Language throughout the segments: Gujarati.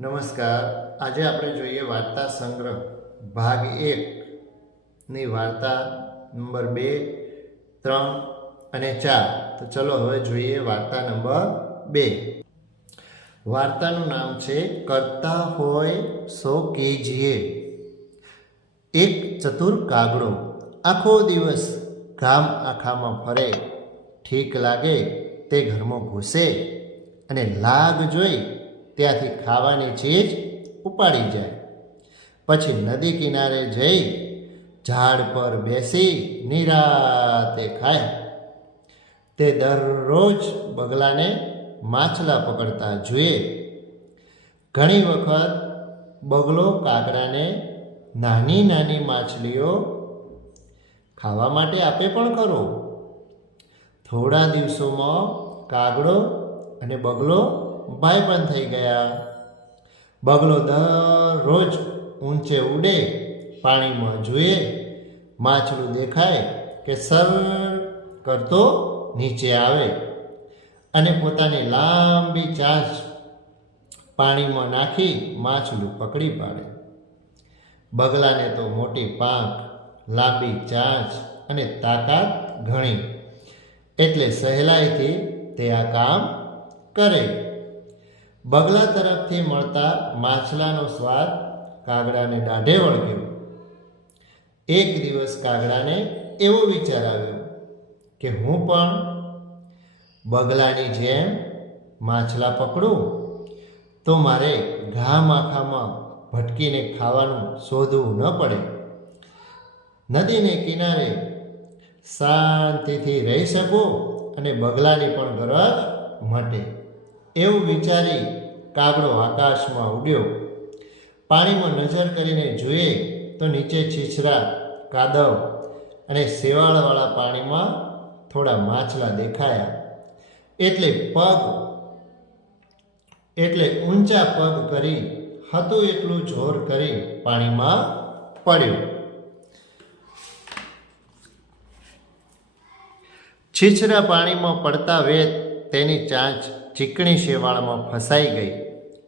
નમસ્કાર. આજે આપણે જોઈએ વાર્તા સંગ્રહ, ભાગ એકની વાર્તા નંબર બે, ત્રણ અને ચાર. તો ચલો હવે જોઈએ વાર્તા નંબર બે. વાર્તાનું નામ છે, કરતા હોય સો કેજીએ. એક ચતુર કાગડો આખો દિવસ ગામ આખામાં ફરે. ઠીક લાગે તે ઘરમાં ઘૂસે અને લાગ જોઈ ત્યાંથી ખાવાની ચીજ ઉપાડી જાય. પછી નદી કિનારે જઈ ઝાડ પર બેસી નિરાતે ખાય. તે દરરોજ બગલાને માછલા પકડતા જોઈએ ઘણી વખત બગલો કાગડાને નાની નાની માછલીઓ ખાવા માટે આપે પણ ખરો. થોડા દિવસોમાં કાગડો અને બગલો ભાઈબંધ થઈ ગયા. બગલો દરરોજ ઊંચે ઉડે, પાણીમાં જુએ. માછલું દેખાય કે સર કરતો નીચે આવે. અને પોતાની લાંબી ચાંચ પાણીમાં નાખી માછલું પકડી પાડે. બગલાને તો મોટી પાંખ, લાંબી ચાંચ અને તાકાત ઘણી. એટલે સહેલાઈથી તે આ કામ કરે. બગલા તરફથી મળતા માછલાનો સ્વાદ કાગડાને દાઢે વળગ્યો. એક દિવસ કાગડાને એવો વિચાર આવ્યો કે હું પણ બગલાની જેમ માછલા પકડું, તો મારે ઘા માખામાં ભટકીને ખાવાનું શોધવું ન પડે. નદીને કિનારે શાંતિથી રહી શકું અને બગલાની પણ ગરજ મટે. એવું વિચારી કાગડો આકાશમાં ઉડ્યો. પાણીમાં નજર કરીને જોઈએ તો નીચે છીછરા, કાદવ અને શેવાળવાળા પાણીમાં થોડા માછલા દેખાયા. એટલે પગ, એટલે ઊંચા પગ કરી, હતું એટલું જોર કરી પાણીમાં પડ્યો. છીછરા પાણીમાં પડતા વેત તેની ચાંચ ચીકણી શેવાળમાં ફસાઈ ગઈ.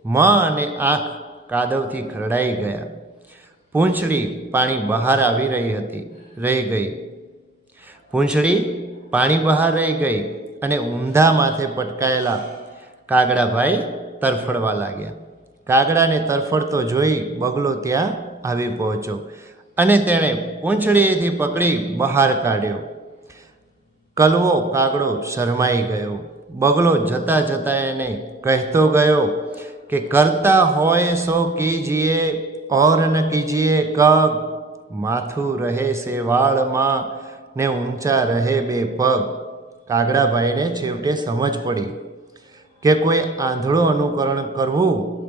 મ અને આંખ કાદવથી ખરડાઈ ગયા. પૂંછડી પાણી બહાર આવી રહી હતી, રહી ગઈ. પૂંછડી પાણી બહાર રહી ગઈ અને ઊંધા માથે પટકાયેલા કાગડાભાઈ તરફડવા લાગ્યા. કાગડાને તરફડતો જોઈ બગલો ત્યાં આવી પહોંચ્યો અને તેણે પૂંછડીએથી પકડી બહાર કાઢ્યો. કલવો કાગડો શરમાઈ ગયો. બગલો જતા જતા એને કહેતો ગયો કે કરતા હોય સો કીજીએ, ઓર ન કીજીએ કગ. માથું રહે સે વાળમાં ને ઊંચા રહે બે પગ. કાગડાભાઈને છેવટે સમજ પડી કે કોઈ આંધળો અનુકરણ કરવું?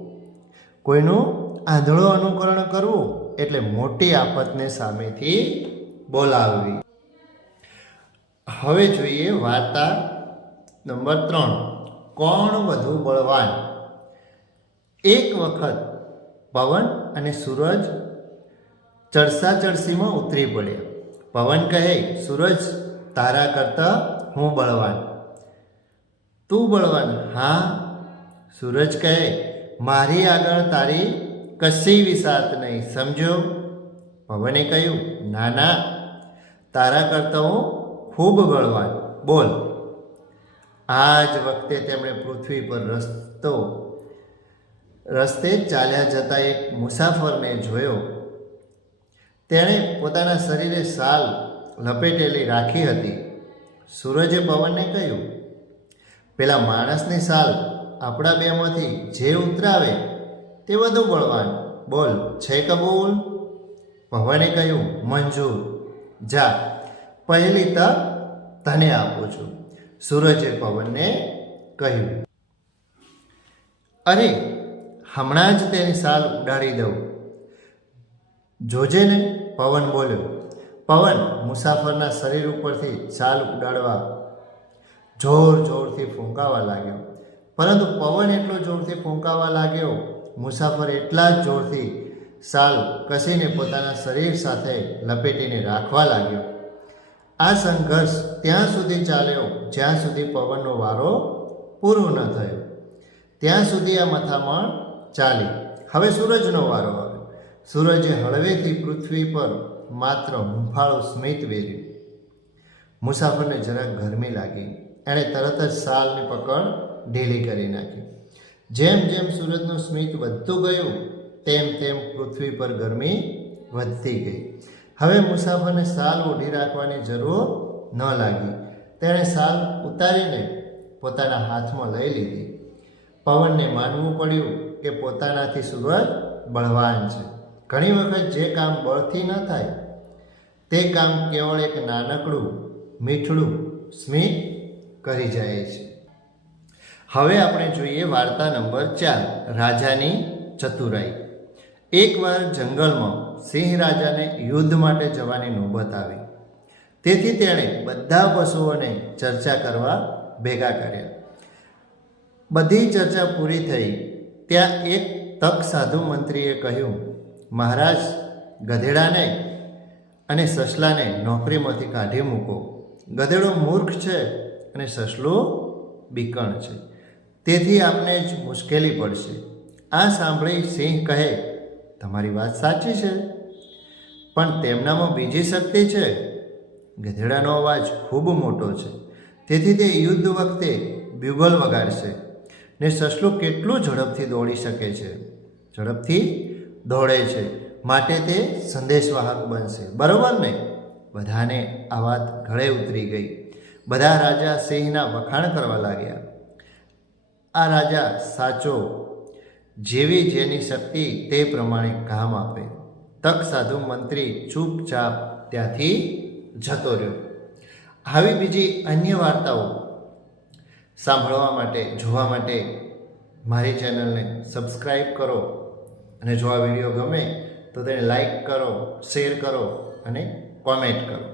કોઈનું આંધળો અનુકરણ કરવું? એટલે મોટી આફતને સામેથી બોલાવવી. હવે જોઈએ વાર્તા નંબર ત્રણ, કોણ વધુ બળવાન? એક વખત પવન અને સૂરજ ચડસા ચડસીમાં ઉતરી પડ્યા. પવન કહે, સૂરજ, તારા કરતાં હું બળવાન. તું બળવાન? હા. સૂરજ કહે, મારી આગળ તારી કશી વિસાત નહીં, સમજો. પવને કહ્યું, ના ના, તારા કરતાં હું ખૂબ બળવાન. બોલ આ જ વખતે તેમણે પૃથ્વી પર રસ્તો, રસ્તે ચાલ્યા જતા એક મુસાફરને જોયો. તેણે પોતાના શરીરે સાલ લપેટેલી રાખી હતી. સૂરજે પવનને કહ્યું, પેલા માણસની સાલ આપણા બેમાંથી જે ઉતરાવે તે વધુ બળવાન. બોલ, છે કબૂલ? પવને કહ્યું, મંજૂર. જા, પહેલી તક તને આપું છું. સૂરજે પવનને કહ્યું. અરે, હમણાં જ તેની સાલ ઉડાડી દઉં. જોજે ને પવન બોલ્યો. પવન મુસાફરના શરીર ઉપરથી સાલ ઉડાડવા જોર જોરથી ફૂંકાવા લાગ્યો. પરંતુ પવન એટલો જોરથી ફૂંકાવા લાગ્યો, મુસાફર એટલા જ જોરથી સાલ કસીને પોતાના શરીર સાથે લપેટીને રાખવા લાગ્યો. આ સંઘર્ષ ત્યાં સુધી ચાલ્યો, જ્યાં સુધી પવનનો વારો પૂરો ન થયો. ત્યાં સુધી આ મથામણ ચાલી. હવે સૂરજનો વારો આવ્યો સૂરજે હળવેથી પૃથ્વી પર માત્ર હૂંફાળું સ્મિત વેર્યું મુસાફરને જરાક ગરમી લાગી. એણે તરત જ સાલની પકડ ઢીલી કરી નાખી. જેમ જેમ સૂરજનું સ્મિત વધતું ગયું, તેમ તેમ પૃથ્વી પર ગરમી વધતી ગઈ. હવે મુસાફરને સાલ ઓઢી રાખવાની જરૂર ન લાગી. તેણે સાલ ઉતારીને પોતાના હાથમાં લઈ લીધી. પવનને માનવું પડ્યું કે પોતાનાથી સૂરજ બળવાન છે. ઘણી વખત જે કામ બળથી ન થાય, તે કામ કેવળ એક નાનકડું, મીઠડું સ્મિત કરી જાય છે. હવે આપણે જોઈએ વાર્તા નંબર ચાર, રાજાની ચતુરાઈ. એકવાર જંગલમાં સિંહ રાજાને યુદ્ધ માટે જવાની નોબત આવી. તેથી તેણે બધા પશુઓને ચર્ચા કરવા ભેગા કર્યા. બધી ચર્ચા પૂરી થઈ, ત્યાં એક તક સાધુ મંત્રીએ કહ્યું, મહારાજ, ગધેડાને અને સસલાને નોકરીમાંથી કાઢી મૂકો. ગધેડો મૂર્ખ છે અને સસલું બીકણ છે. તેથી આપને જ મુશ્કેલી પડશે. આ સાંભળી સિંહ કહે તમારી વાત સાચી છે. પણ તેમનામાં બીજી શક્તિ છે. ગધેડાનો અવાજ ખૂબ મોટો છે. તેથી તે યુદ્ધ વખતે બ્યુગલ વગાડશે ને સસલું કેટલું ઝડપથી દોડી શકે છે. ઝડપથી દોડે છે. માટે તે સંદેશવાહક બનશે. બરાબર ને? બધાને આ વાત ઘળે ઉતરી ગઈ. બધા રાજા સિંહના વખાણ કરવા લાગ્યા. આ રાજા સાચો જેવી જેની શક્તિ તે પ્રમાણે કામ આપે. તક સાધુ મંત્રી ચૂપચાપ ત્યાંથી જતો રહ્યો. આવી બીજી અન્ય વાર્તાઓ સાંભળવા માટે, જોવા માટે મારી ચેનલને સબસ્ક્રાઈબ કરો અને જો આ વીડિયો ગમે તો તેને લાઈક કરો, શેર કરો અને કોમેન્ટ કરો.